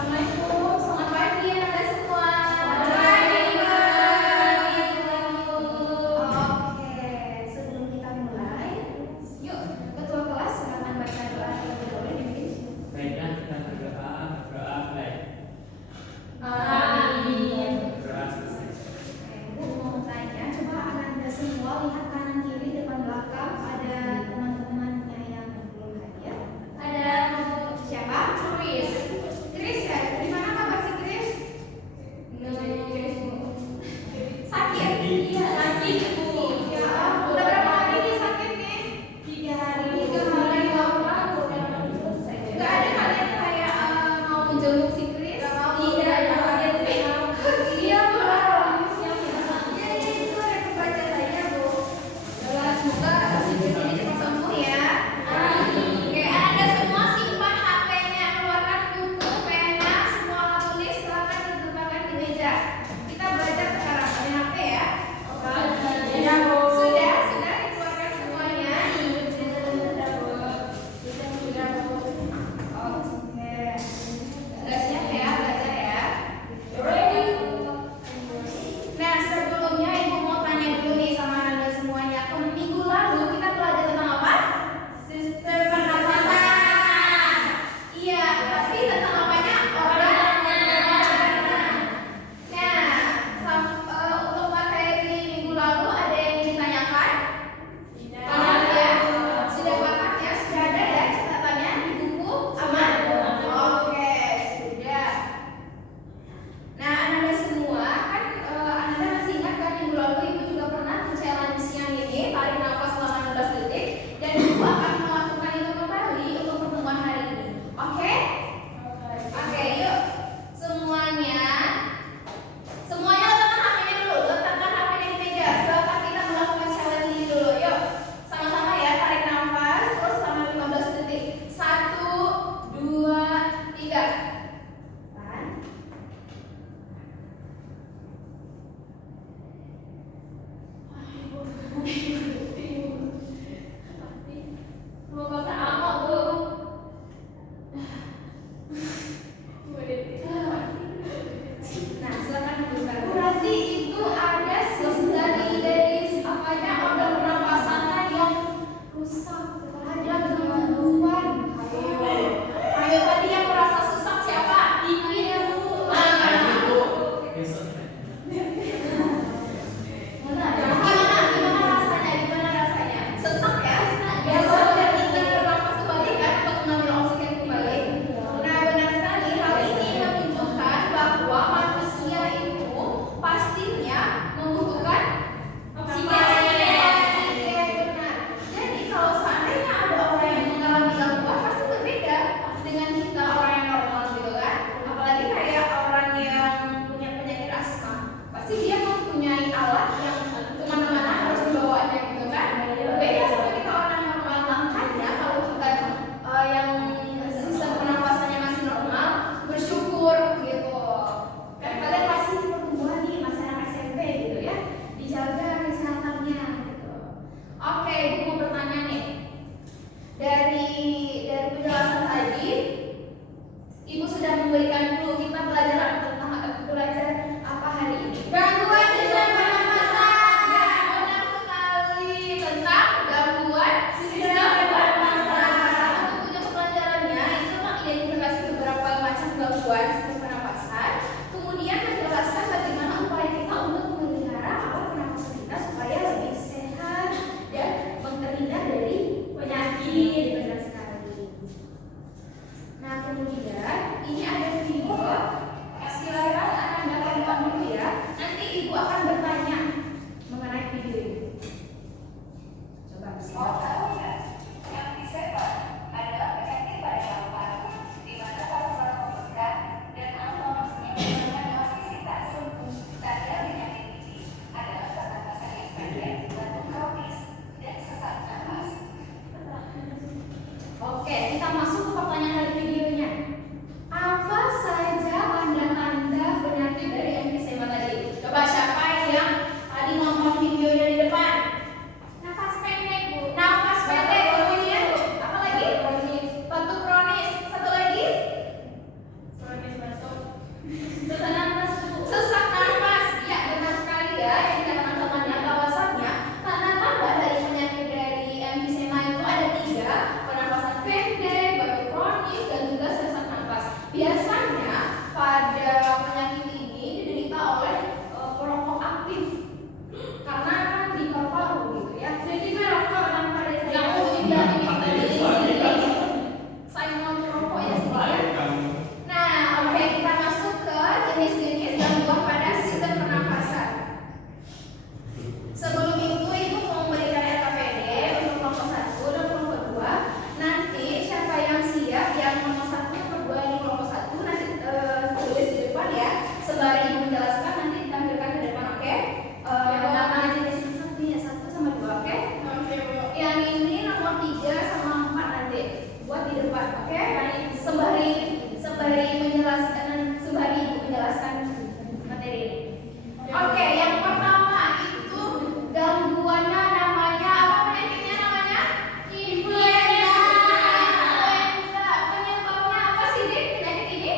Assalamualaikum, selamat pagi anak-anak semua. gangguan pada sistem pernafasan. Sebelum itu Ibu mau memberikan RKPD untuk kelompok 1 dan kelompok 2. Nanti siapa yang siap yang nomor 1 nomor 2 ini kelompok 1 nanti tulis di depan ya. Sembari Ibu menjelaskan nanti ditampilkan ke depan, oke? Nama jenis satunya 1 sama 2, oke? Yang ini nomor 3 sama 4 nanti buat di depan, oke? Sembari menjelaskan, sembari Ibu menjelaskan materi ini. Oke, yang pertama itu gangguannya namanya apa, penyakitnya namanya? Influenza. Penyebabnya apa sih, Dik, penyakit ini?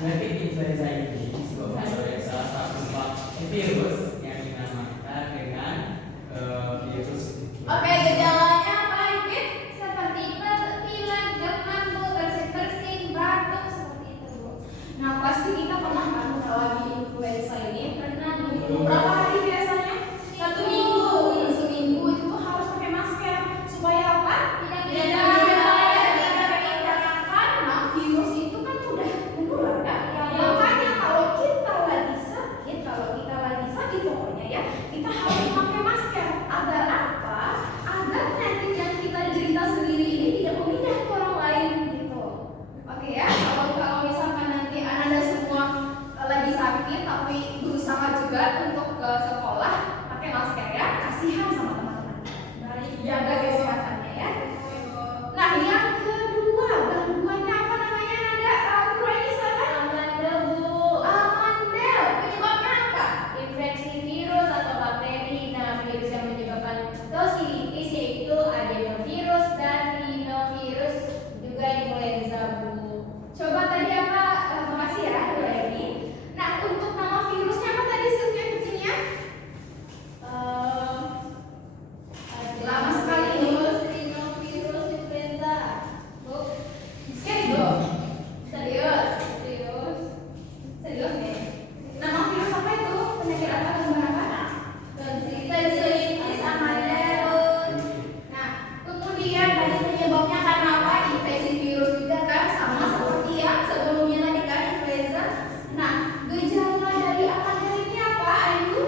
Penyakit influenza ini disebabkan oleh salah satu virus yang dinamakan dengan virus. Oke, gejalanya apa, Ibu? Seperti pilek, demam, bersin-bersin, batuk, seperti itu, Bu. Nah, pasti kita pernah kan mengalami influenza ini pernah berapa hari biasanya? 1 minggu. 1 minggu itu harus pakai masker supaya apa? Tidak terinfeksi. Karena virus itu kan mudah menular kan? Makanya kalau kita lagi sakit pokoknya ya, kita harus pakai masker. Agar apa? Agar penyakit yang kita derita sendiri ini tidak memindah ke orang lain gitu. Oke ya, kalau misalkan nanti Anda semua lagi sakit tapi berusaha juga untuk ke sekolah pakai masker ya, kasihan sama teman-teman. Jaga kesehatannya ya. Nah, yang kedua gangguannya apa namanya, Nanda? Guru ini silakan. Amandel, Bu. Amandel, penyebabnya apa? Infeksi virus atau bakteri. Nah, virus yang menyebabkan tonsillitis yaitu adenovirus dan rhinovirus, juga influenza, Bu. Coba tadi apa? Makasih ya, Dora ini. Nah, untuk nama virusnya apa tadi, Sylvia kecilnya? Lama sekali ini. Rhinovirus influenza, Bu. Serius? Serius nih. Nama virus apa itu? Penyakit apa? Gambar apa? Tonsillitis Amandel. Nah, kemudian tadi penyebabnya karena apa? Infeksi virus juga kan, sama seperti yang sebelumnya tadi kan, influenza. Nah, gejala dari Amandel ini apa, Ayu?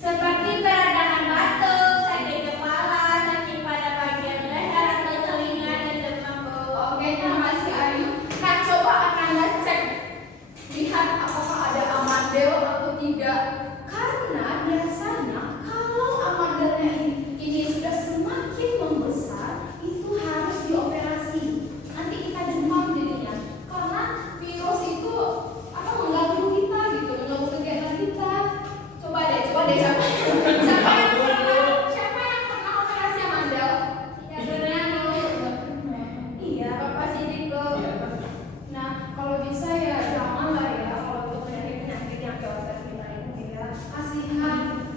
Seperti peradangan batuk, sakit kepala, sakit pada bagian leher atau telinga, dan demam, Bu. Oke, terima kasih Ayu. Nah, coba Anda cek, lihat apakah ada amandel atau tidak. Karena biasanya kalau amandelnya ini sudah semakin membesar, itu harus dioperasi. Nanti kita demam jadinya. Karena virus itu mengganggu kita gitu, mengganggu kegiatan kita. Coba deh siapa yang pernah operasi amandel? Tidak pernah, Bu. Iya, Bapak Sidik, Bu. Nah, kalau bisa ya janganlah ya kalau untuk penyakit yang dioperasi kita ini ya, kasihan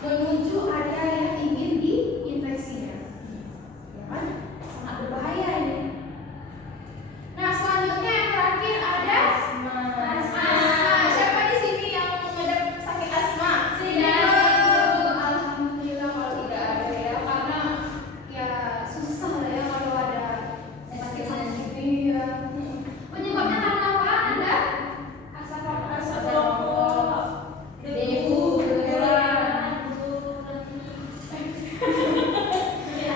menuju area yang ingin diinfeksinya. Ya kan? Sangat berbahaya ini. Nah, selanjutnya yang terakhir ada asma. Siapa di sini yang mengidap sakit asma? Alhamdulillah kalau tidak ada ya, karena ya susah lah ya kalau ada sakit-sakit ini ya. Penyebabnya karena apa? Anda? Asap rokok, debu,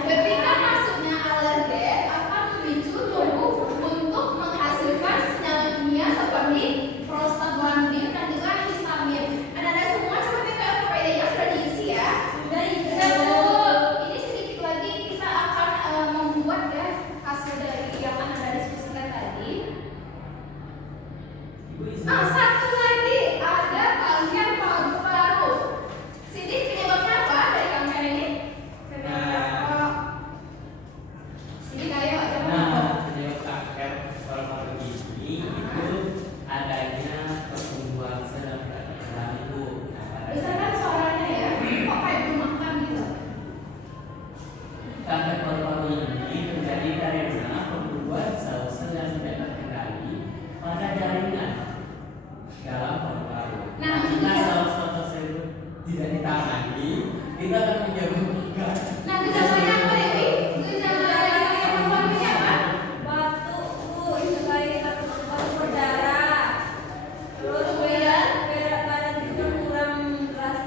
ketika masuknya alergen akan memicu tubuh untuk menghasilkan senyawa kimia seperti prostaglandin dan juga histamin. Anda semua coba PPDA-nya sudah diisi ya? Sudah itu. Ini sedikit lagi kita akan membuat ya hasil dari yang Anda diskusikan tadi. Satu lagi ada kanker paru-paru. Sini penyebabnya apa dari kanker ini? Sini kayak penyebab kanker paru-paru ini itu adanya pertumbuhan sel pada dalam itu. Besarkan suaranya ya. Kok kayak belum makan gitu? Kanker paru-paru ini terjadi karena pertumbuhan sel-sel yang tidak terkendali pada jaringan dalam paru-paru. Nah, jika sel-sel tersebut tidak ditangani, kita akan menyebabkan Nah, gejalanya apa Dewi? Gejala kanker paru-parunya apa? Batuk, Bu, sekali batuk berdarah. Terus kayak badan juga kurang rasa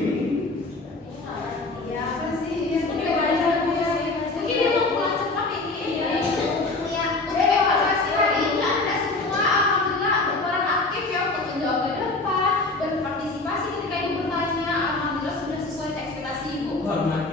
Iya, apa sih? Mungkin dia mau pulang cepat ini. Ya, udah evaluasi hari ini Anda semua alhamdulillah berperan aktif ya untuk menjawab ke depan, berpartisipasi ketika Ibu bertanya. Alhamdulillah sudah sesuai ekspektasi Ibu. Hormat